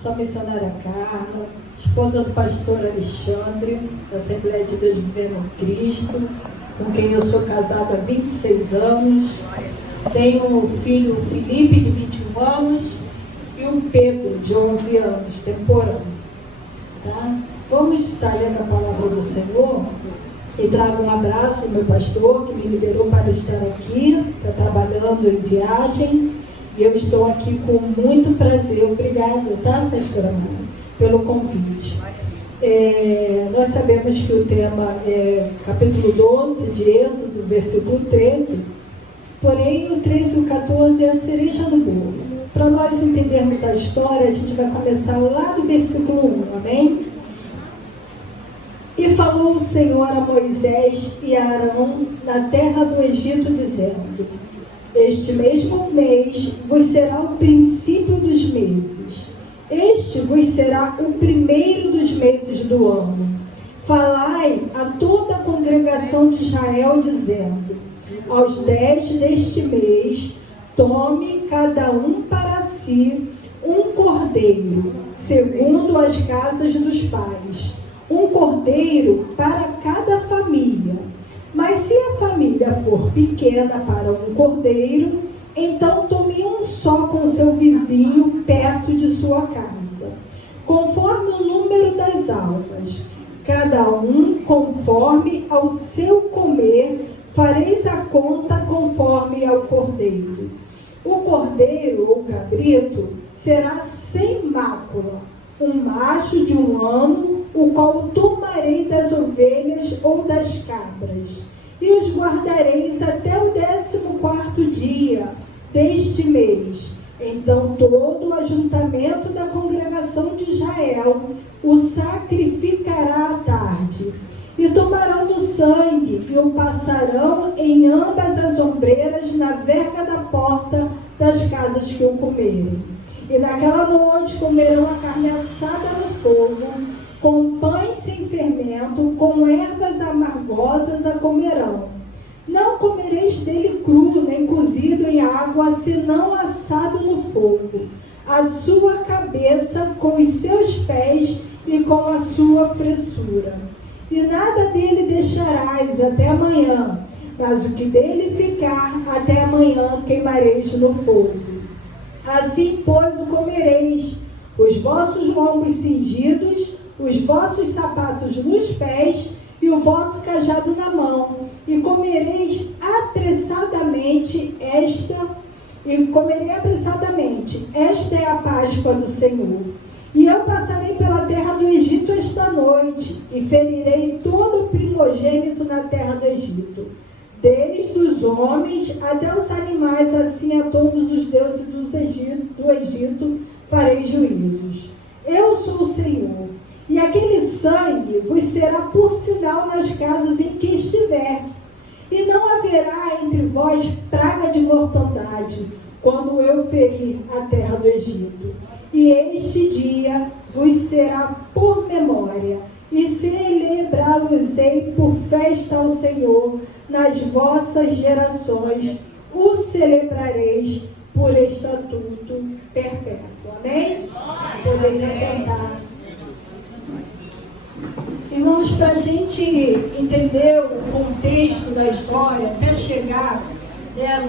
Sou a missionária Carla, esposa do pastor Alexandre, da Assembleia de Deus Vivendo Cristo, com quem eu sou casada há 26 anos. Tenho um filho, Felipe, de 21 anos, e um Pedro, de 11 anos, temporão. Tá? Vamos estar lendo a palavra do Senhor e trago um abraço ao meu pastor, que me liberou para estar aqui, está trabalhando em viagem, e eu estou aqui com muito prazer. Obrigada, tá, pastora Mara, pelo convite. Nós sabemos que o tema é capítulo 12 de Êxodo, versículo 13, porém o 13 e o 14 é a cereja do bolo. Para nós entendermos a história, a gente vai começar lá do versículo 1, amém? E falou o Senhor a Moisés e a Arão na terra do Egito, dizendo: este mesmo mês vos será o princípio dos meses. Este vos será o primeiro dos meses do ano. Falai a toda a congregação de Israel, dizendo: aos 10 deste mês, tome cada um para si um cordeiro, segundo as casas dos pais, um cordeiro para cada família. Mas se a família for pequena para um cordeiro, então tome um só com seu vizinho perto de sua casa, conforme o número das almas, cada um conforme ao seu comer, fareis a conta conforme ao cordeiro. O cordeiro ou cabrito será sem mácula, um macho de 1 ano, o qual tomarei das ovelhas ou das cabras, e os guardareis até o 14º dia deste mês. Então todo o ajuntamento da congregação de Israel o sacrificará à tarde, e tomarão do sangue e o passarão em ambas as ombreiras na verga da porta das casas que o comerem. E naquela noite comerão a carne assada no fogo, com pães sem fermento, com ervas amargosas a comerão. Não comereis dele cru, nem cozido em água, senão assado no fogo, a sua cabeça com os seus pés e com a sua fressura. E nada dele deixarás até amanhã, mas o que dele ficar até amanhã queimareis no fogo. Assim, pois, o comereis, os vossos lombos cingidos, os vossos sapatos nos pés e o vosso cajado na mão, e comereis apressadamente esta é a Páscoa do Senhor. E eu passarei pela terra do Egito esta noite, e ferirei todo o primogênito na terra do Egito, desde os homens até os animais, assim a todos os deuses do Egito farei juízos. Eu sou o Senhor. E aquele sangue vos será por sinal nas casas em que estiverdes. E não haverá entre vós praga de mortandade, quando eu ferir a terra do Egito. E este dia vos será por memória, e celebrá-los-ei por festa ao Senhor nas vossas gerações. O celebrareis por estatuto perpétuo. Amém? Podeis assentar. Irmãos, para a gente entender o contexto da história, até chegar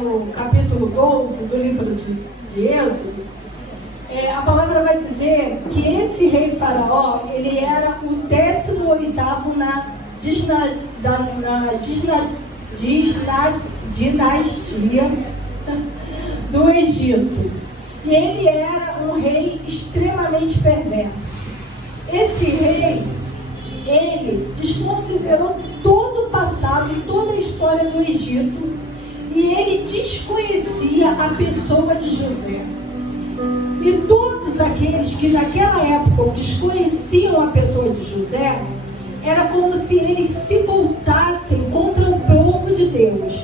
no capítulo 12 do livro de Êxodo, a palavra vai dizer que esse rei faraó, ele era o 18º na dinastia do Egito. E ele era um rei extremamente perverso. Esse rei, ele desconsiderou todo o passado, toda a história do Egito, e ele desconhecia a pessoa de José. E todos aqueles que naquela época desconheciam a pessoa de José, era como se eles se voltassem contra o povo de Deus.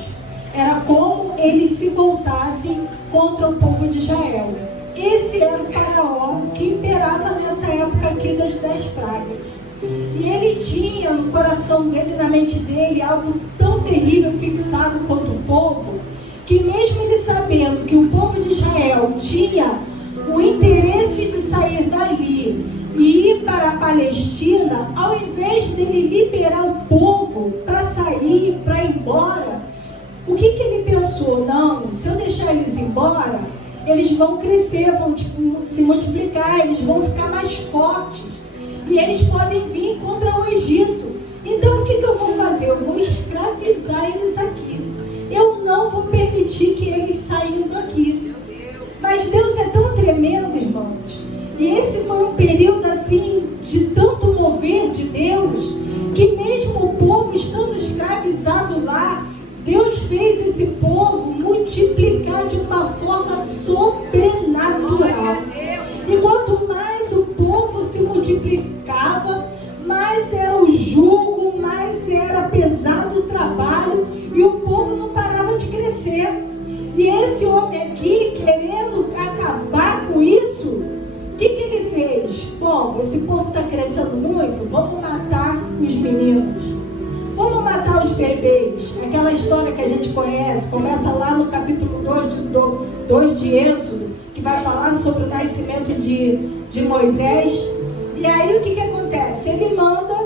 Era como eles se voltassem contra o povo de Israel. Esse era o faraó que imperava nessa época aqui das 10 pragas. E ele tinha no coração dele, na mente dele, algo tão terrível fixado contra o povo, que mesmo ele sabendo que o povo de Israel tinha o interesse de sair dali e ir para a Palestina, ao invés dele liberar o povo para sair, para ir embora, o que ele pensou? Não, se eu deixar eles embora, eles vão crescer, vão se multiplicar, eles vão ficar mais fortes e eles podem vir contra o Egito. Então o que eu vou fazer? Eu vou escravizar eles aqui. Eu não vou permitir que eles saiam daqui. Mas Deus é tão tremendo, irmãos. E esse foi um período assim de tanto mover de Deus, que mesmo o povo estando escravizado lá, Deus fez esse povo multiplicar de uma forma sobrenatural. E quanto mais o povo se multiplicava, mais era o jugo, mais era pesado o trabalho, e o povo não parava de crescer. E esse homem aqui, querendo acabar com isso, o que ele fez? Bom, esse povo está crescendo muito, vamos matar os meninos. Vamos matar os bebês. Aquela história que a gente conhece, começa lá no capítulo 2 de Êxodo, que vai falar sobre o nascimento de Moisés. E aí o que acontece? Ele manda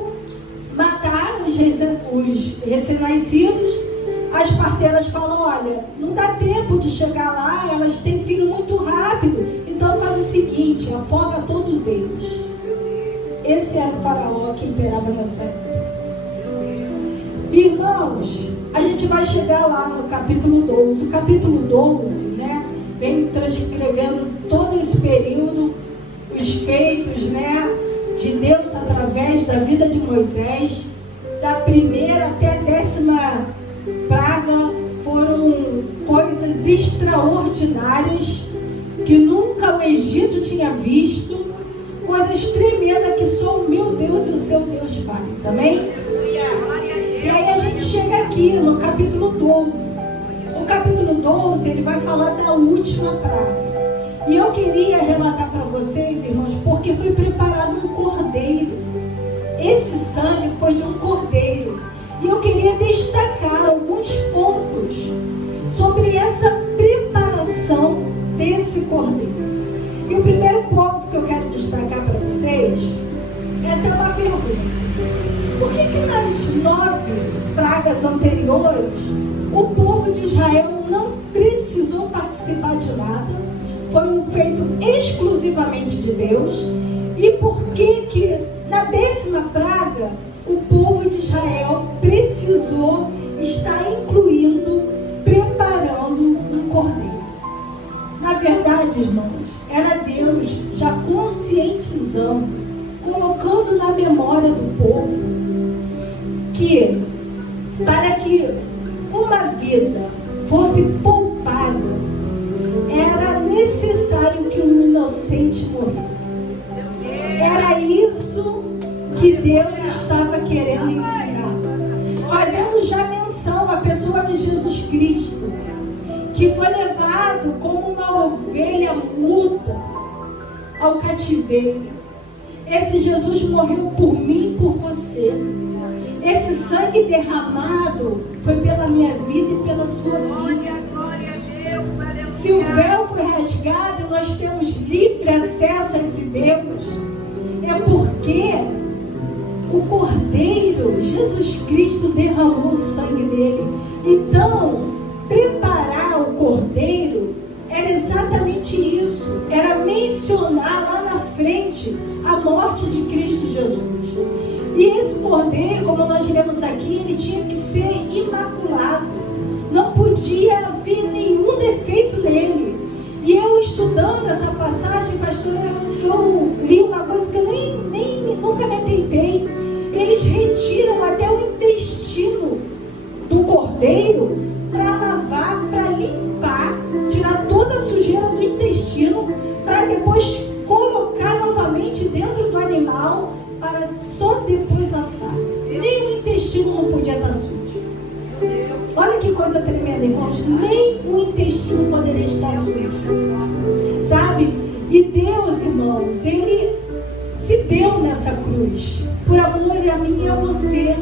matar os recém-nascidos. As parteiras falam, olha, não dá tempo de chegar lá, elas têm filho muito rápido, então faz o seguinte, afoga todos eles. Esse era o faraó que imperava nessa época. Irmãos, a gente vai chegar lá no capítulo 12. O capítulo 12, né, vem transcrevendo todo esse período, os feitos, né, de Deus através da vida de Moisés, da primeira até a 10ª praga. Foram coisas extraordinárias que nunca o Egito tinha visto, coisas tremendas que só o meu Deus e o seu Deus faz, amém? E aí a gente chega aqui no capítulo 12. O capítulo 12, ele vai falar da última praga. E eu queria relatar para vocês, irmãos, porque foi preparado um cordeiro. Esse sangue foi de um cordeiro. E eu queria destacar alguns pontos sobre essa preparação desse cordeiro. E o primeiro ponto que eu quero destacar para vocês é até uma pergunta. Por que nas 9 pragas anteriores o povo de Israel não precisou participar de nada? Foi um feito exclusivamente de Deus. E por que na 10ª praga o povo de Israel precisou estar incluindo, preparando um cordeiro? Na verdade, irmãos, era Deus já conscientizando, colocando na memória do povo que para que uma vida fosse poupada, era necessário que um inocente morresse. Era isso que Deus estava querendo ensinar, fazendo já menção à pessoa de Jesus Cristo, que foi levado como uma ovelha muda ao cativeiro. Esse Jesus morreu por mim e por você. Esse sangue derramado foi pela minha vida e pela sua vida. Se o véu foi rasgado e nós temos livre acesso a esse Deus, é porque o Cordeiro, Jesus Cristo, derramou o sangue dele. Então, preparar o Cordeiro era exatamente isso. Era mencionar lá na frente a morte de Cristo Jesus. E esse Cordeiro, como nós lemos aqui, ele tinha que ser imaculado. Não podia haver nenhum defeito nele. E eu estudando essa passagem, pastor, eu li uma coisa que eu nunca me atentei. Eles retiram até o intestino do cordeiro para lavar, para limpar, tirar toda a sujeira do intestino, para depois colocar novamente dentro do animal, para só depois assar. Nem o intestino não podia estar sujo. Olha que coisa tremenda, irmãos. Nem o intestino poderia estar sujo. Sabe? E Deus, irmãos, Ele se deu nessa cruz por amor a mim e a você.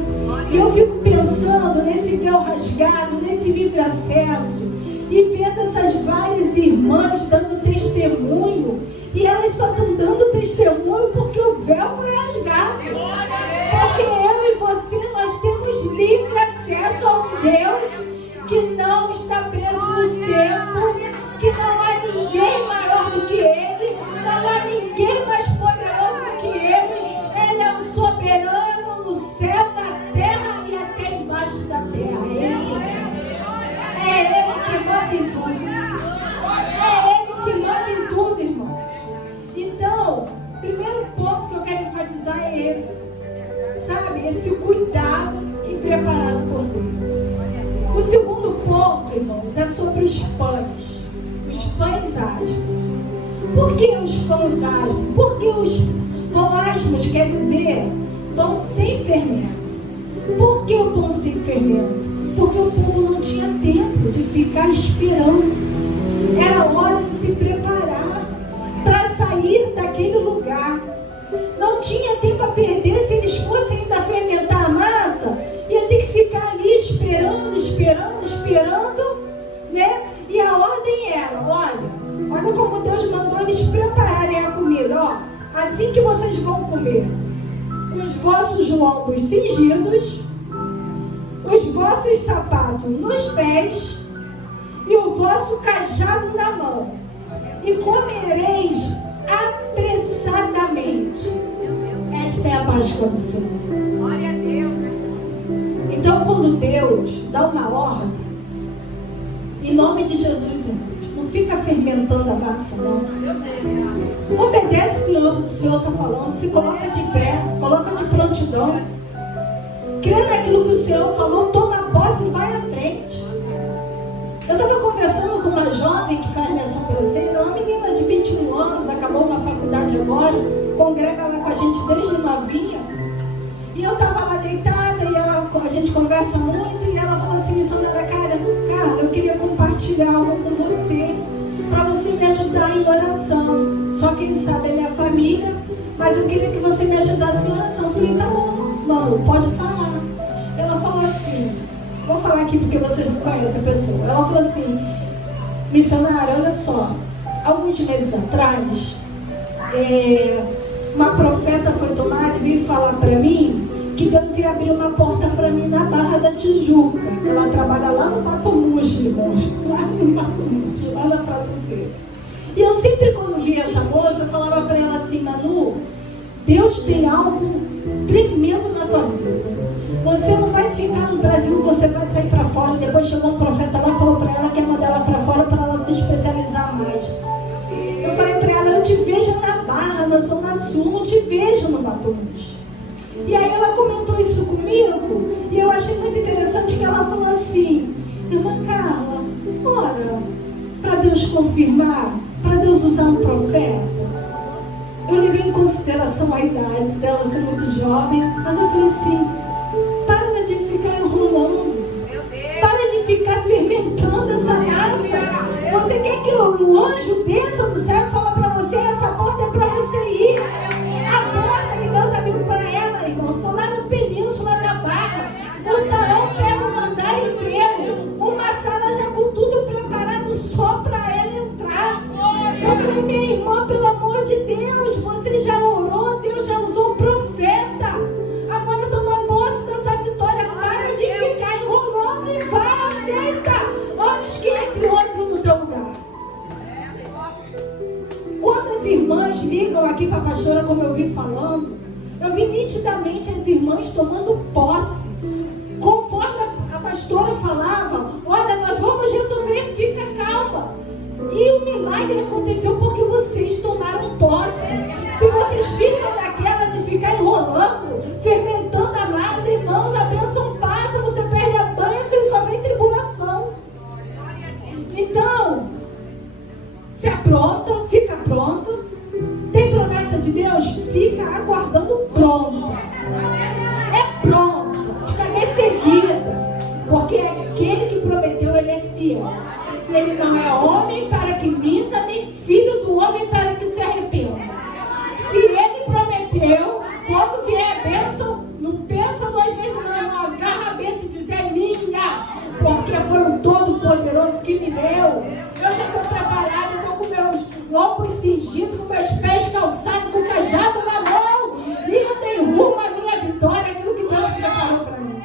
E eu fico pensando nesse véu rasgado, nesse livre acesso, e vendo essas várias irmãs dando testemunho. E elas só estão dando testemunho porque o prepararam o cordeiro. O segundo ponto, irmãos, é sobre os pães. Os pães asmos. Por que os pães asmos? Porque os pão asmos quer dizer pão sem fermento. Por que o pão sem fermento? Porque o povo não tinha tempo de ficar esperando. Era hora de se preparar para sair daquele lugar. Não tinha tempo a perder. Se eles fossem ainda fermentar a massa, ia ter que ficar ali esperando, né? E a ordem era, olha como Deus mandou eles prepararem a comida, ó. Assim que vocês vão comer, com os vossos lombos cingidos, os vossos sapatos nos pés e o vosso cajado na mão, e comereis apressadamente. Esta é a Páscoa do Senhor. Glória a Deus. Então, quando Deus dá uma ordem, em nome de Jesus, não fica fermentando a massa, não. Obedece o que o Senhor está falando, se coloca de pé, se coloca de prontidão. Crê naquilo que o Senhor falou, toma posse e vai à frente. Eu estava conversando com uma jovem que faz minha sobrancelha, uma menina de 21 anos, acabou uma faculdade agora, congrega lá com a gente desde novinha. E eu estava lá deitada e a gente conversa muito, e ela falou assim, missionária, cara, eu queria compartilhar algo com você, para você me ajudar em oração. Só quem sabe é minha família, mas eu queria que você me ajudasse em oração. Eu falei, tá bom, não, pode falar. Ela falou assim, vou falar aqui porque vocês não conhecem a pessoa. Ela falou assim, missionária, olha só, alguns meses atrás, uma profeta foi tomada e veio falar para mim que Deus ia abrir uma porta para mim na Barra da Tijuca. Ela trabalha lá no Patomuxo, irmãos, lá no Patomuxo, lá na Praça Seca. E eu sempre, quando via essa moça, eu falava para ela assim, Manu, Deus tem algo tremendo na tua vida. Você não vai ficar no Brasil, você vai sair para fora. Depois chegou um profeta lá e falou para ela que ia mandar ela para fora para ela se especializar mais. Eu falei para ela, eu te vejo na Barra, na Zona Sul, não te vejo no Patomuxo. E aí ela comentou isso comigo, e eu achei muito interessante que ela falou assim, irmã Carla, ora, para Deus confirmar, para Deus usar um profeta. Eu levei em consideração a idade dela ser muito jovem, mas eu falei assim, para de ficar enrolando, para de ficar fermentando essa massa. Você quer que o anjo desça do céu e fale para você, essa porta é para você ir. A porta que Deus abriu para ela, irmão, foi lá no Península da Barra. O salão pega o andar inteiro, uma sala já com tudo preparado só para ela entrar. Eu falei, minha irmã, pelo amor de Deus, você já orou, Deus já usou o profeta. Agora toma posse dessa vitória, para de ficar enrolando e vai, aceita, antes que entre outro no teu lugar. Quando as irmãs ligam aqui para a pastora, como eu vi falando, eu vi nitidamente as irmãs tomando posse. Conforme a pastora falava, olha, nós vamos resolver, fica calma. E o milagre aconteceu porque vocês tomaram posse. Se vocês ficam naquela de ficar enrolando, fermentando a massa, irmãos, a bênção passa, você perde a bênção e só vem tribulação. Então, se apronta, fica pronta. Tem promessa de Deus? Fica aguardando pronta. É pronta, de cabeça erguida. Porque aquele que prometeu, ele é fiel. Ele não é homem para que minta, nem filho do homem para que se arrependa. Se ele prometeu, quando vier a bênção, não pensa duas vezes não, irmão. Agarra a bênção e diz, é minha. Porque foi o Todo-Poderoso que me deu. Eu já estou preparada, estou com meus lombos cingidos, com meus pés calçados, com o cajado na mão. E eu tenho rumo à minha vitória, aquilo que Deus preparou para mim.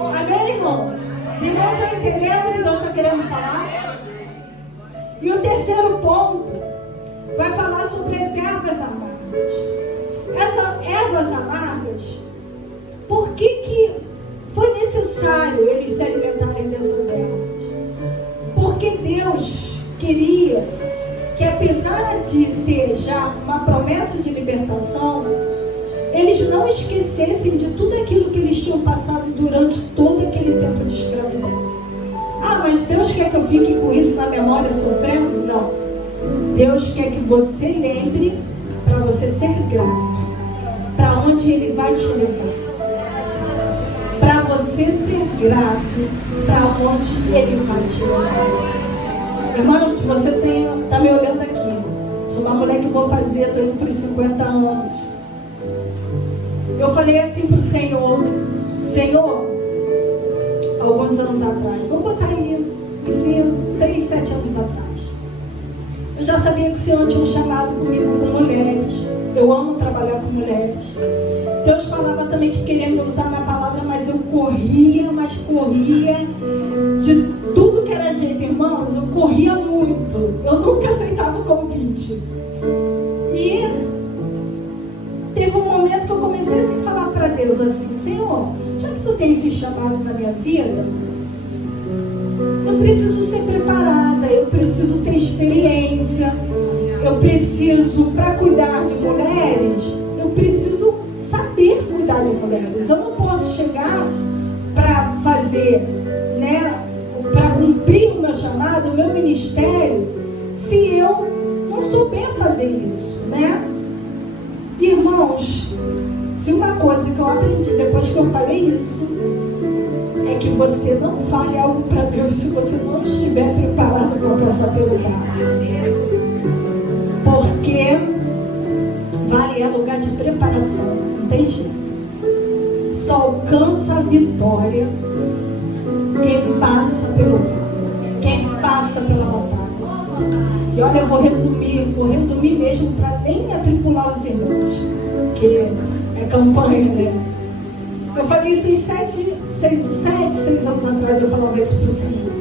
Amém, irmãos? Os irmãos estão entendendo o que Deus está querendo falar? E o terceiro ponto vai falar sobre as ervas amargas. Essas ervas amargas, por que foi necessário eles se alimentarem dessas ervas? Porque Deus queria que, apesar de ter já uma promessa de libertação, eles não esquecessem esquecessem de tudo aquilo que eles tinham passado durante todo aquele tempo de escravidão. Ah, mas Deus quer que eu fique com isso na memória sofrendo? Não. Deus quer que você lembre para você ser grato. Para onde Ele vai te levar. Para você ser grato para onde Ele vai te levar. Irmãos, você está me olhando aqui. Sou uma mulher que vou fazer, estou indo para os 50 anos. Eu falei assim para o Senhor, alguns anos atrás, vou botar aí, 6, 7 anos atrás. Eu já sabia que o Senhor tinha um chamado comigo com mulheres. Eu amo trabalhar com mulheres. Deus falava também que queria me usar na palavra, mas eu corria de tudo que era jeito, irmãos. Eu corria muito. Eu nunca aceitava o convite. E teve um momento que eu comecei a falar para Deus assim: Senhor, já que tu tem esse chamado na minha vida, eu preciso ser preparada, eu preciso ter experiência, eu preciso, para cuidar de mulheres, eu preciso saber cuidar de mulheres. Eu não posso chegar para fazer, para cumprir o meu chamado, o meu ministério, se eu não souber fazer isso, Irmãos, se uma coisa que eu aprendi depois que eu falei isso, é que você não fale algo para Deus se você não estiver preparado para passar pelo vale. Porque vale é lugar de preparação, não tem jeito. Só alcança a vitória quem passa pelo vale, quem passa pela batalha. E olha, eu vou resumir mesmo para nem atribular os irmãos, que é campanha, Eu falei isso em 6 anos atrás, eu falava isso para o Senhor.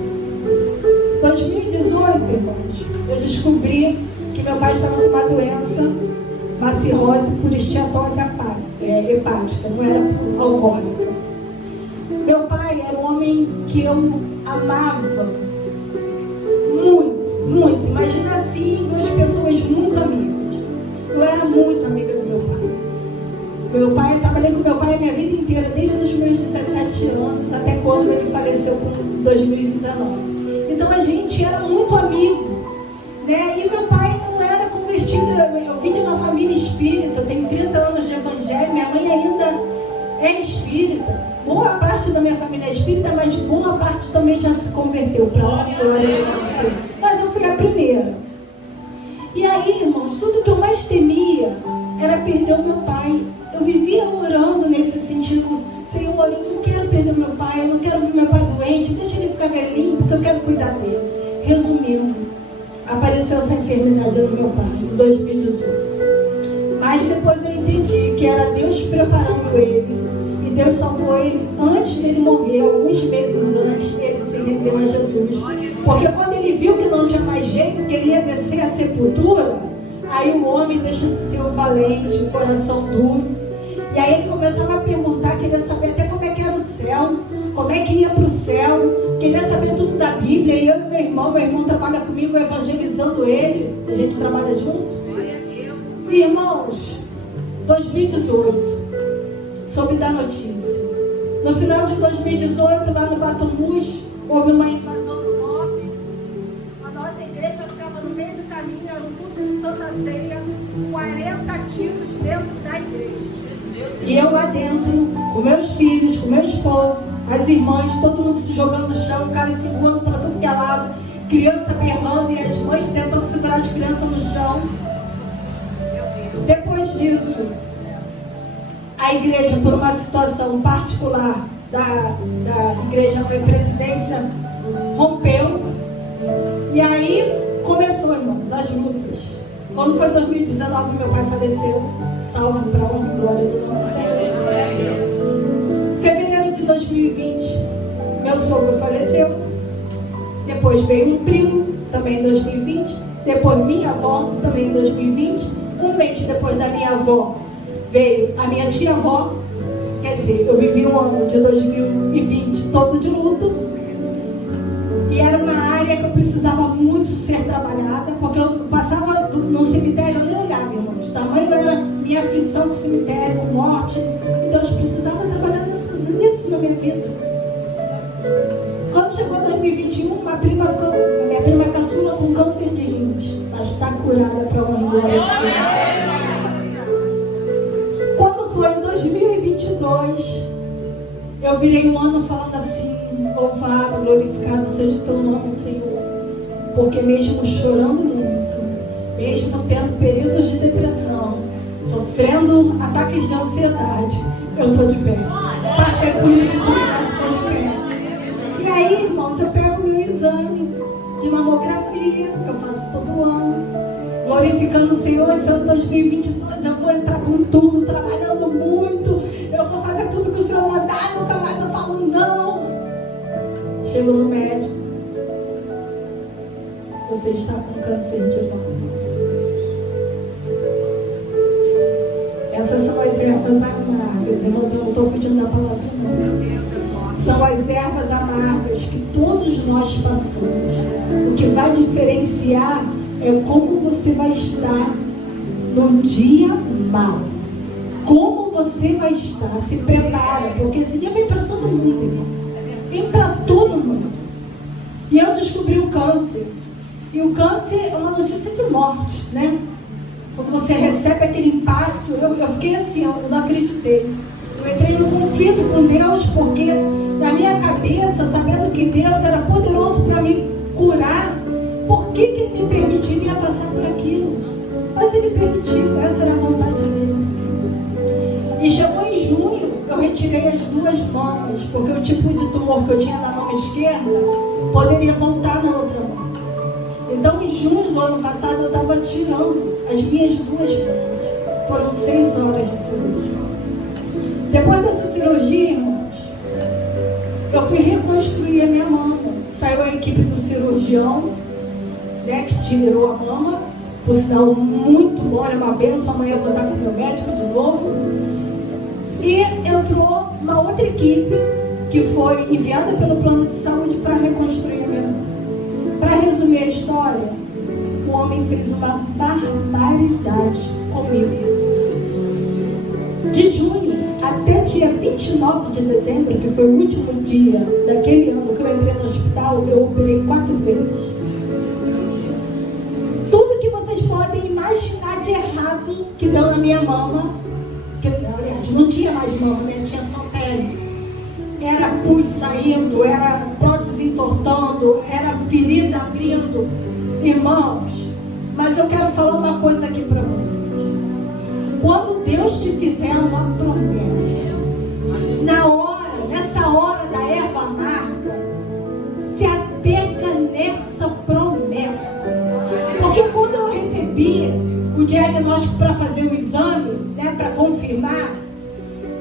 2018, irmãos, eu descobri que meu pai estava com uma doença, uma cirrose por esteatose hepática, não era alcoólica. Meu pai era um homem que eu amava muito. Imagina assim, 2 pessoas muito amigas. Eu era muito amiga do meu pai. Eu trabalhei com meu pai a minha vida inteira, desde os meus 17 anos, até quando ele faleceu em 2019. Então a gente era muito amigo, E meu pai não era convertido. Eu vim de uma família espírita, eu tenho 30 anos de evangelho, minha mãe ainda é espírita. Boa parte da minha família é espírita, mas boa parte também já se converteu para lá. Mas eu fui a primeira. E aí, irmãos, tudo que eu mais temia era perder o meu pai. Eu vivia orando nesse sentido: Senhor, eu não quero perder meu pai, eu não quero ver meu pai doente, deixa ele ficar velhinho, porque eu quero cuidar dele. Resumindo, apareceu essa enfermidade no meu pai, em 2018. Mas depois eu entendi que era Deus preparando ele. E Deus salvou ele antes dele morrer, alguns meses antes ele se rendeu a Jesus. Porque quando ele viu que não tinha mais jeito, que ele ia descer a sepultura, aí o homem deixa de ser o valente, o coração duro. E aí ele começava a perguntar, queria saber até como é que era o céu, como é que ia para o céu, queria saber tudo da Bíblia. E eu e meu irmão trabalha comigo evangelizando ele, a gente trabalha junto. E irmãos, 2018, soube da notícia. No final de 2018, lá no Batumus, houve uma invasão no norte. A nossa igreja ficava no meio do caminho, era um culto de Santa Ceia, 40 tiros dentro da igreja. E eu lá dentro, com meus filhos, com meu esposo, as irmãs, todo mundo se jogando no chão, o cara se voando para tudo que é lado, criança berrando e as mães tentando segurar as crianças no chão. Depois disso, a igreja, por uma situação particular da igreja, a presidência rompeu. E aí começou, irmãos, as lutas. Quando foi 2019, meu pai faleceu, salvo para a honra e glória do nome do Senhor. Fevereiro de 2020, meu sogro faleceu. Depois veio um primo, também em 2020. Depois minha avó, também em 2020. Um mês depois da minha avó, veio a minha tia-avó. Quer dizer, eu vivi um ano de 2020 todo de luto. E era uma área que eu precisava muito ser trabalhada, porque eu passava no cemitério, eu nem olhava, irmãos. O tamanho era minha aflição com o cemitério, com morte. E Deus isso na minha vida. Quando chegou 2021, a minha prima caçula com câncer de rins, mas está curada para honra e glória do Senhor. Quando foi em 2022, eu virei um ano falando assim: louvado, glorificado seja o teu nome, Senhor. Porque mesmo chorando muito, mesmo tendo períodos de depressão, sofrendo ataques de ansiedade, eu estou de pé. Passei por isso tudo, mas estou de pé. E aí, irmãos, eu pego o meu exame de mamografia, que eu faço todo ano, glorificando o Senhor. Esse ano 2022 eu vou entrar com tudo, trabalhando muito, eu vou fazer tudo que o Senhor mandar, nunca mais eu falo não. Chego no médico: você está com câncer de mama. Essas são as ervas amargas, irmãos, eu não estou fugindo da palavra não. São as ervas amargas que todos nós passamos. O que vai diferenciar é como você vai estar no dia mau. Como você vai estar, se prepara, porque esse dia vem para todo mundo, irmão. Vem para todo mundo. E eu descobri o câncer. E o câncer é uma notícia de morte, né? Quando você recebe aquele impacto, eu fiquei assim, eu não acreditei. Eu entrei num conflito com Deus, porque na minha cabeça, sabendo que Deus era poderoso para me curar, por que Ele me permitiria passar por aquilo? Mas Ele permitiu, essa era a vontade dele. E chegou em junho, eu retirei as duas mamas, porque o tipo de tumor que eu tinha na mão esquerda poderia voltar na outra mão. Então, em junho do ano passado, eu estava tirando as minhas duas mamas. Foram 6 horas de cirurgia. Depois dessa cirurgia, irmãos, eu fui reconstruir a minha mama. Saiu a equipe do cirurgião, né, que tirou a mama. Por sinal, muito bom, é uma benção. Amanhã eu vou estar com o meu médico de novo. E entrou uma outra equipe que foi enviada pelo plano de saúde para reconstruir a minha mama. Para resumir a história, o homem fez uma barbaridade comigo. De junho até dia 29 de dezembro, que foi o último dia daquele ano que eu entrei no hospital, eu operei 4 vezes. Tudo que vocês podem imaginar de errado que deu na minha mama, que aliás não tinha mais mama, né? Tinha só pele. Era pus saindo, era prótese entortando, era ferida abrindo. Irmãos, mas eu quero falar uma coisa aqui para vocês. Quando Deus te fizer uma promessa, nessa hora da erva amarga, se apega nessa promessa. Porque quando eu recebi o diagnóstico para fazer o exame, né, para confirmar,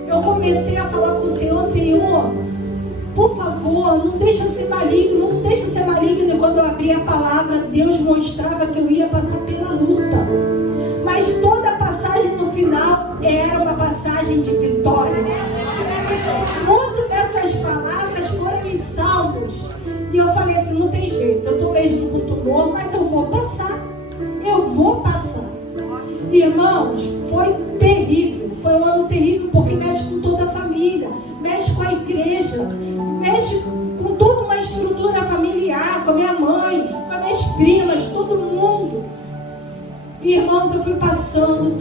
eu comecei a falar com o Senhor: Senhor, por favor, não deixa ser maligno, não deixa ser maligno. E quando eu abri a palavra, Deus mostrava que eu ia passar pela luta. Mas toda a passagem no final era uma passagem de vitória. Muitas dessas palavras foram em salmos. E eu falei assim: não tem jeito, eu estou mesmo com tumor, mas eu vou passar. Eu vou passar. Irmãos, foi terrível. Foi um ano terrível, porque mexe com toda a família, mexe com a igreja, mexe com toda uma estrutura familiar, com a minha mãe, com as minhas primas, todo mundo. E, irmãos, eu fui passando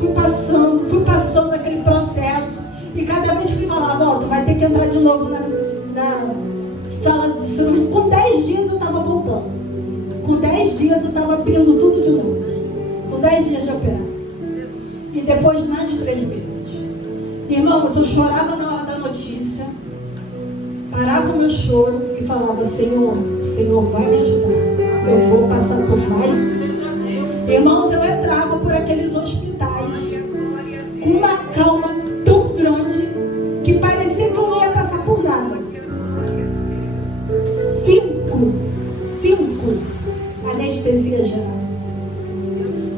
aquele processo. E cada vez que me falava: ó, tu vai ter que entrar de novo na sala de cirurgia. Com 10 dias eu estava voltando. Com 10 dias eu estava abrindo tudo de novo. Com 10 dias de operar. E depois mais 3 vezes. Irmãos, eu chorava na hora da notícia, parava o meu choro e falava: Senhor, o Senhor vai me ajudar, eu vou passar por mais. Irmãos, eu entrava por aqueles hospitais com uma calma tão grande que parecia que eu não ia passar por nada. 5 anestesia geral.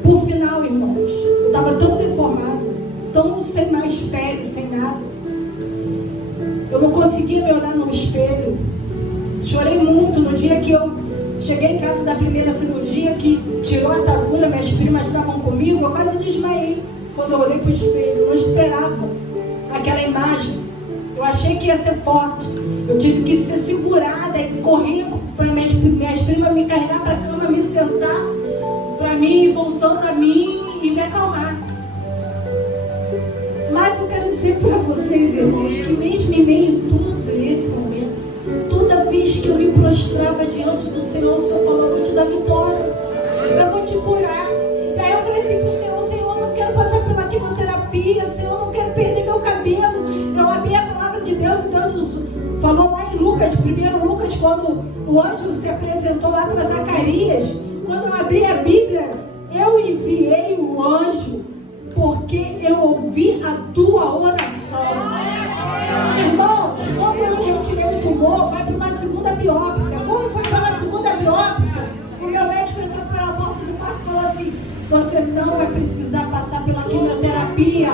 Por final, irmãos, eu estava tão deformada, tão sem mais pele, sem nada. Eu não conseguia me olhar no espelho. Chorei muito no dia que eu cheguei em casa da primeira cirurgia, que tirou a atadura, minhas primas estavam comigo, eu quase desmaiei quando eu olhei para o espelho. Eu não esperava aquela imagem. Eu achei que ia ser forte. Eu tive que ser segurada e correr para minhas primas me carregar para a cama, me sentar, para mim ir voltando a mim e me acalmar. Mas eu quero dizer para vocês, irmãos, que mesmo em meio a tudo esse momento, toda vez que eu me prostrava diante do Senhor, o Senhor falou: eu vou te dar vitória, eu vou te curar. E aí eu falei assim para o Senhor: Senhor, eu não quero passar pela quimioterapia, Senhor, eu não quero perder meu cabelo. Eu abri a palavra de Deus e Deus nos falou lá em Lucas, 1 Lucas, quando o anjo se apresentou lá para Zacarias. Quando eu abri a Bíblia, eu enviei o anjo porque eu ouvi a tua oração. Irmãos, quando eu retirei o tumor, vai para uma segunda biópsia. Quando foi para a segunda biópsia, o meu médico entrou pela porta do quarto e falou assim: você não vai precisar passar pela quimioterapia,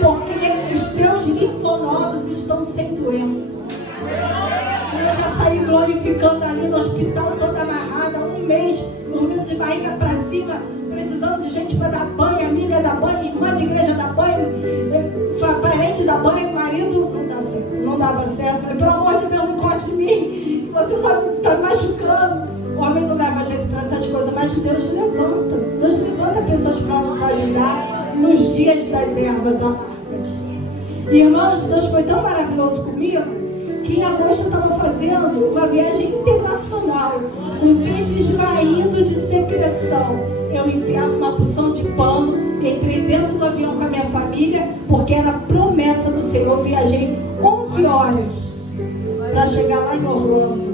porque os teus linfonodos estão sem doença. Eu já saí glorificando ali no hospital, toda amarrada, um mês, dormindo de barriga para cima, precisando de gente para dar banho, amiga dar banho, irmã de igreja dar banho, parente dar banho, marido, não dava certo. Falei: pelo amor de Deus, não corte de mim, você sabe que está machucando. O homem não leva jeito para essas coisas, mas Deus levanta pessoas para nos ajudar nos dias das ervas amargas. Irmãos, Deus foi tão maravilhoso comigo que em agosto eu estava fazendo uma viagem internacional, com o peito esvaindo de secreção. Eu enfiava uma porção de pano, entrei dentro do avião com a minha família, porque era promessa do Senhor. Eu viajei 11 horas para chegar lá em Orlando.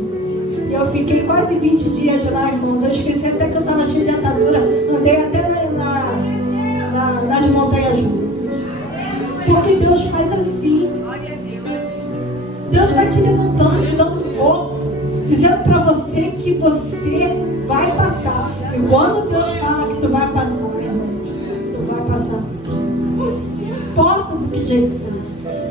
E eu fiquei quase 20 dias de lá, irmãos. Eu esqueci até que eu estava cheia de atadura. Andei até nas montanhas russas. Porque Deus faz assim. Deus vai te levantando, te dando força, dizendo para você que você vai passar. E quando Deus fala que tu vai passar, tu vai passar. Você não importa do que jeito seja.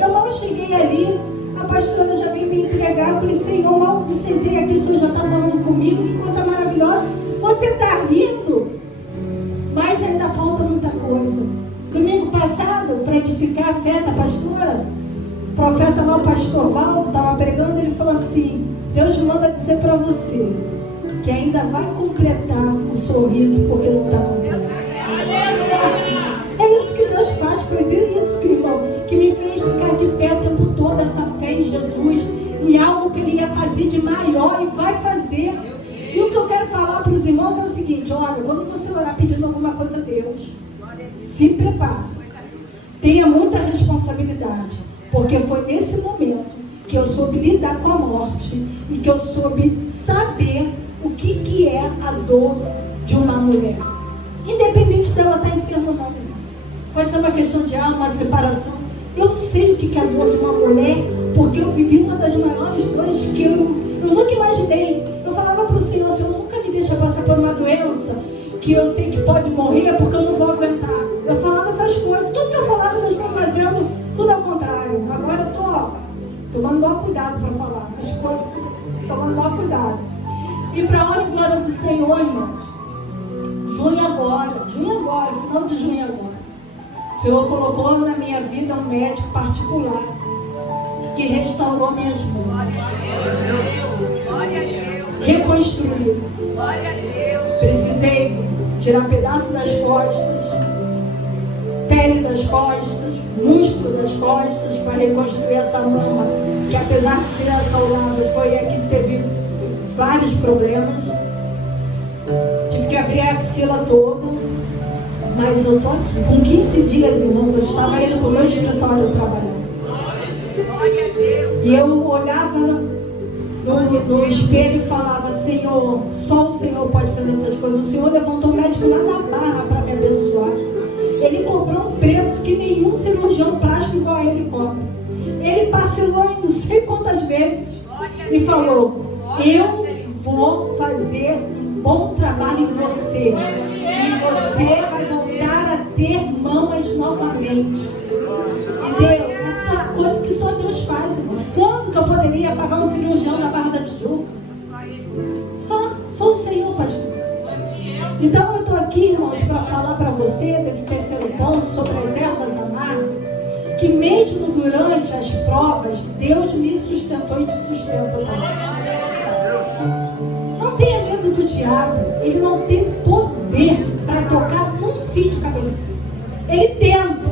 Eu mal cheguei ali, a pastora já veio me entregar. Eu falei: Senhor, mal me sentei aqui, o Senhor já está falando comigo, que coisa maravilhosa. Você está rindo, mas ainda falta muita coisa. Domingo passado, para edificar a fé da pastora, o profeta lá, o pastor Valdo, estava pregando. Ele falou assim: Deus manda dizer para você que ainda vai completar o sorriso, porque não está completo. É isso que Deus faz, pois é isso, irmão, que me fez ficar de pé o tempo todo, essa fé em Jesus, em algo que Ele ia fazer de maior e vai fazer. E o que eu quero falar para os irmãos é o seguinte: olha, quando você orar pedindo alguma coisa a Deus, se prepare, tenha muita responsabilidade, porque foi nesse momento que eu soube lidar com a morte e que eu soube saber o que é a dor de uma mulher, independente dela estar enferma ou não. Pode ser uma questão de alma, uma separação. Eu sei o que é a dor de uma mulher, porque eu vivi uma das maiores dores que eu nunca imaginei. Eu falava para o Senhor: Senhor, nunca me deixa passar por uma doença que eu sei que pode morrer, porque eu não vou aguentar. Eu falava essas coisas, tudo que eu falava, Deus foi fazendo tudo ao contrário. Agora eu estou tomando maior cuidado para falar as coisas, tomando maior cuidado. E para a honra e glória do Senhor, irmãos, junho agora, final de junho agora, o Senhor colocou na minha vida um médico particular que restaurou minhas mãos, reconstruiu. Precisei tirar pedaço das costas, pele das costas, músculo das costas, para reconstruir essa mama, que apesar de ser saudável, foi a que teve vários problemas. Tive que abrir a axila toda, mas eu estou aqui. Com 15 dias, irmãos, eu estava indo para o meu escritório trabalhando. E eu olhava no espelho e falava: Senhor, só o Senhor pode fazer essas coisas. O Senhor levantou o médico lá na Barra para me abençoar. Ele cobrou um preço que nenhum cirurgião plástico igual a ele cobra. Ele parcelou em não sei quantas vezes e falou: eu vou fazer um bom trabalho em você, e você vai voltar a ter mãos novamente. Entendeu? Essa é uma coisa que só Deus faz, irmãos. Quando que eu poderia pagar um cirurgião da Barra da Tijuca? Só o Senhor, pastor. Então eu estou aqui, irmãos, para falar para você desse terceiro ponto sobre as ervas amargas, que mesmo durante as provas, Deus me sustentou e te sustenta também. Não tenha medo do diabo. Ele não tem poder para tocar num fio de cabelo seu. Ele tenta.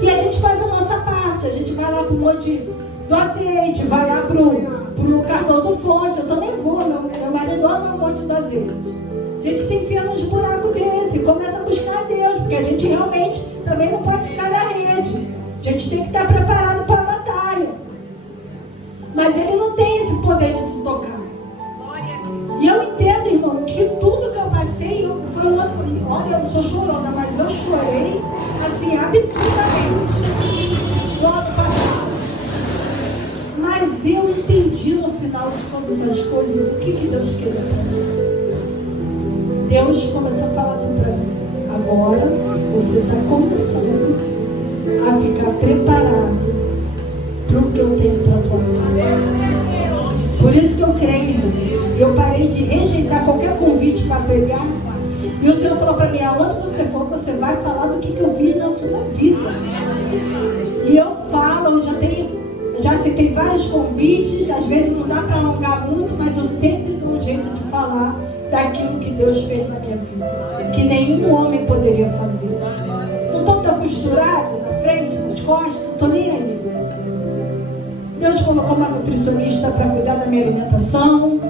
E a gente faz a nossa parte. A gente vai lá pro monte do azeite, vai lá pro Cardoso Fonte. Eu também vou, meu marido ama o monte do azeite. A gente se enfia nos buracos desse, começa a buscar a Deus, porque a gente realmente também não pode ficar na rede. A gente tem que estar preparado para a batalha. Mas ele não tem esse poder de te tocar. E eu entendo, irmão, que tudo que eu passei, foi uma coisa. Olha, eu sou chorona, mas eu chorei, assim, absurdamente. No ano passado. Mas eu entendi no final de todas as coisas o que Deus queria para mim. Deus começou a falar assim para mim: agora você está começando a ficar preparado para o que eu tenho para a tua vida. Por isso que eu creio, eu parei de rejeitar qualquer convite para pegar. E o Senhor falou para mim: aonde você for, você vai falar do que eu vi na sua vida. E eu falo, eu já citei vários convites, às vezes não dá para alongar muito, mas eu sempre dou um jeito de falar daquilo que Deus fez na minha vida, que nenhum homem poderia fazer. Estou tão costurado na frente, nas costas, não estou nem aí. Deus colocou uma nutricionista para cuidar da minha alimentação.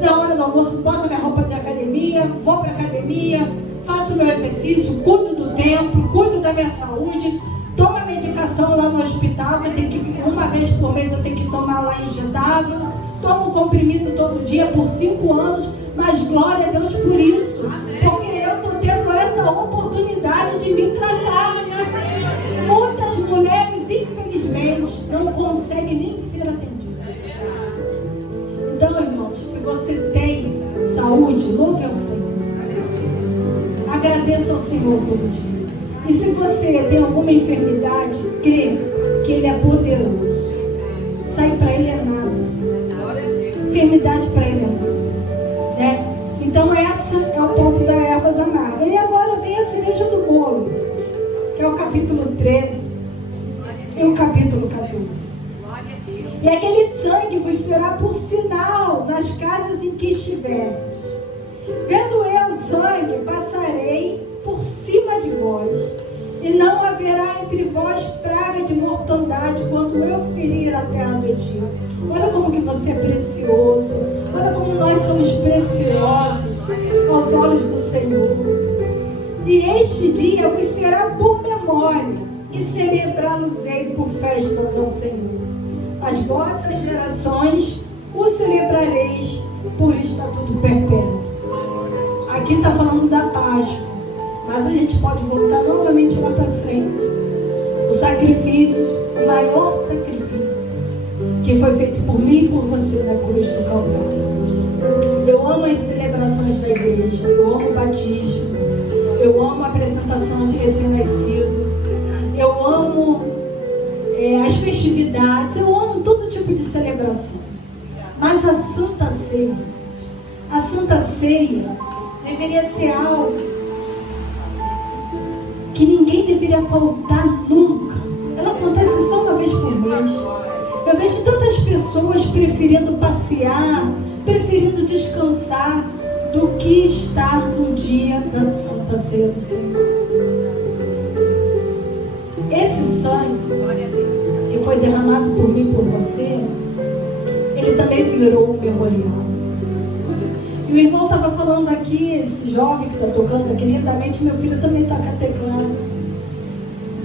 Na hora do almoço, boto minha roupa de academia, vou para a academia, faço meu exercício, cuido do templo, cuido da minha saúde, tomo a medicação lá no hospital, que eu tenho que, uma vez por mês eu tenho que tomar lá injetável, tomo comprimido todo dia por 5 anos, mas glória a Deus por isso, porque eu estou tendo essa oportunidade de me tratar. Muitas mulheres, infelizmente, não conseguem nem ser atendidas. Então, irmãos, se você tem saúde, louve ao Senhor. Agradeça ao Senhor todo dia. E se você tem alguma enfermidade, crê que Ele é poderoso. Sair para Ele é nada. Enfermidade para Ele é nada. Né? Então, esse é o ponto da ervas amargas. E agora vem a cereja do bolo, que é o capítulo 13 e o capítulo 14. E aquele sangue vos será por sinal nas casas em que estiver. Vendo eu o sangue, passarei por cima de vós, e não haverá entre vós praga de mortandade quando eu ferir a terra do Egito. Olha como que você é precioso. Olha como nós somos preciosos aos olhos do Senhor. E este dia vos será por memória, e celebrá-los-ei por festas ao Senhor. As vossas gerações o celebrareis por estatuto perpétuo. Aqui está falando da Páscoa, mas a gente pode voltar novamente lá para frente. O sacrifício, o maior sacrifício que foi feito por mim e por você na cruz do Calvário. Eu amo as celebrações da igreja, eu amo o batismo, eu amo a apresentação de recém-nascido, eu amo as festividades, eu amo todo tipo de celebração. Mas a Santa Ceia deveria ser algo que ninguém deveria faltar nunca. Ela acontece só uma vez por mês. Eu vejo tantas pessoas preferindo passear, preferindo descansar, do que estar no dia da Santa Ceia do Senhor. Esse sangue que foi derramado por mim e por você, ele também virou um memorial. E o irmão estava falando aqui, esse jovem que está tocando aqui lindamente, meu filho também está teclando.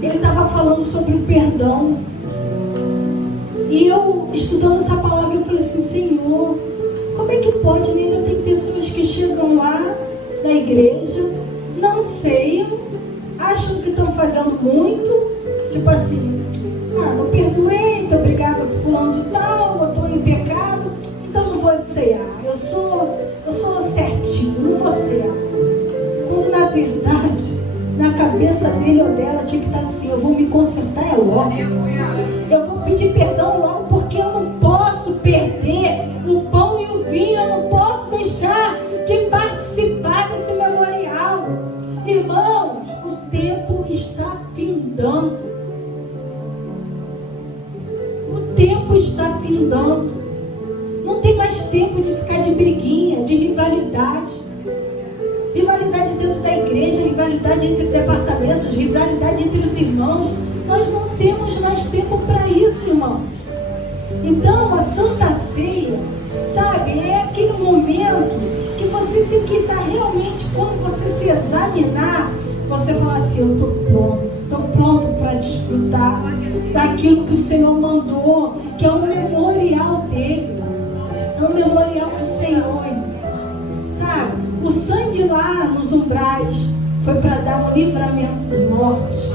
Ele estava falando sobre o perdão. E eu, estudando essa palavra, eu falei assim: Senhor, como é que pode? Ainda tem pessoas que chegam lá na igreja, não ceiam, acham que estão fazendo muito, tipo assim, não perdoei, muito obrigada por fulano de tal, eu estou em pecado, então não vou ceiar. Eu sou certinho, não vou ceiar. Quando na verdade, na cabeça dele ou dela tinha que estar assim: eu vou me consertar logo. Eu vou pedir perdão logo, porque eu não posso perder o pão e o vinho, eu não posso deixar de participar desse memorial. Irmãos, o tempo está findando. afundando. Não tem mais tempo de ficar de briguinha, de rivalidade. Rivalidade dentro da igreja, rivalidade entre departamentos, rivalidade entre os irmãos. Nós não temos mais tempo para isso, irmãos. Então, a Santa Ceia, sabe, é aquele momento que você tem que estar realmente, quando você se examinar, você falar assim, eu estou pronto para desfrutar daquilo que o Senhor mandou, que é um memorial dele, é um memorial do Senhor, sabe? O sangue lá nos umbrais foi para dar um livramento dos mortos,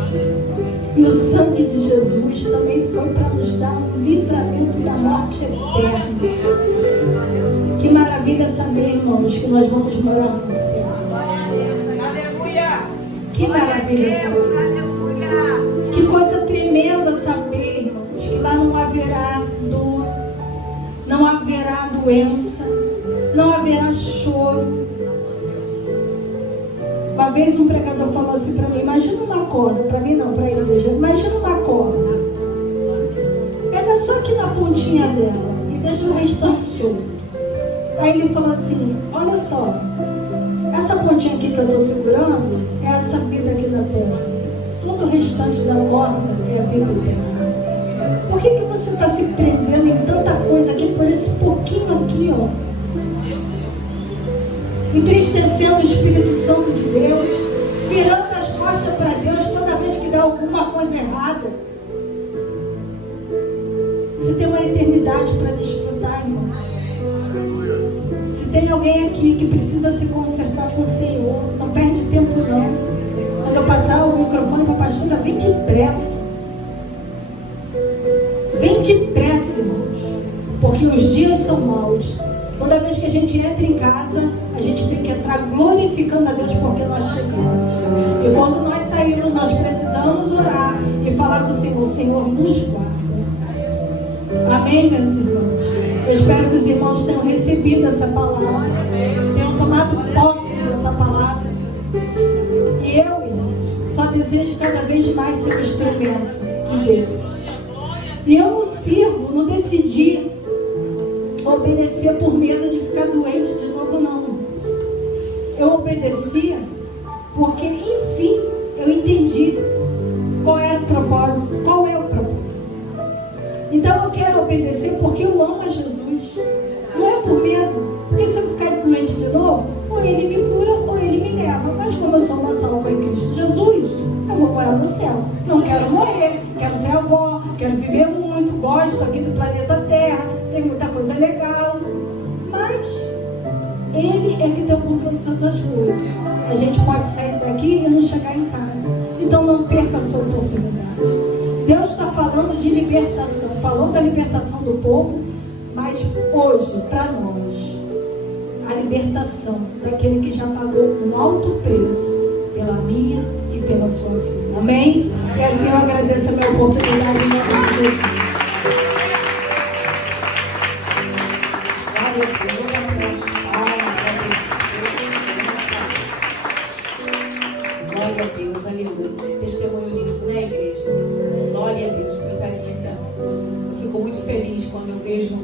e o sangue de Jesus também foi para nos dar um livramento da morte eterna. Que maravilha saber, irmãos, que nós vamos morar no céu. Que maravilha saber. Que coisa tremenda saber, irmãos, que lá não haverá dor, não haverá doença, não haverá choro. Uma vez um pregador falou assim para mim, imagina uma corda, para mim não, para a igreja, imagina uma corda. Pega só aqui na pontinha dela e deixa o restante solto. Aí ele falou assim, olha só, essa pontinha aqui que eu estou segurando é essa vida aqui na terra. Todo o restante da corda é a vida eterna. Por que você está se prendendo em tanta coisa aqui, por esse pouquinho aqui, ó? Entristecendo o Espírito Santo de Deus, virando as costas para Deus toda vez que dá alguma coisa errada. Você tem uma eternidade para desfrutar, irmão. Se tem alguém aqui que precisa se consertar com o Senhor, não perde tempo não. Quando eu passar o microfone para a pastora, vem depressa. Vem depressa, irmãos, porque os dias são maus. Toda vez que a gente entra em casa, a gente tem que entrar glorificando a Deus porque nós chegamos. E quando nós sairmos, nós precisamos orar e falar com o Senhor, Senhor, nos guarda. Amém, meus irmãos? Eu espero que os irmãos tenham recebido essa palavra, tenham tomado posse dessa palavra. E eu, irmão, só desejo cada vez mais ser um instrumento de Deus. E eu não sirvo, não decidi obedecer por medo de ficar doente de novo, não. Eu obedeci porque, enfim, eu entendi qual era o propósito, qual é o propósito. Então eu quero obedecer porque eu amo a Jesus. Não é por medo, porque se eu ficar doente de novo, ou ele me cura ou ele me leva. Mas como eu sou uma salva em Cristo Jesus, eu vou morar no céu. Não quero morrer, quero ser avó, quero viver muito, gosto aqui do planeta Terra, tem muita coisa legal. Mas ele é que tem o controle de todas as coisas. A gente pode sair daqui e não chegar em casa. Então não perca a sua oportunidade. Deus está falando de libertação, falou da libertação do povo, mas hoje, para nós, a libertação daquele que já pagou um alto preço pela minha e pela sua vida. Amém? E assim eu agradeço a minha oportunidade em nome de Jesus. Glória a Deus, aleluia. Testemunho lindo, né, igreja? Glória a Deus, coisa linda. Eu fico muito feliz quando eu vejo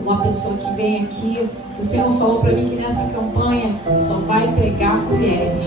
uma pessoa que vem aqui. O Senhor falou para mim que nessa campanha só vai pregar mulheres.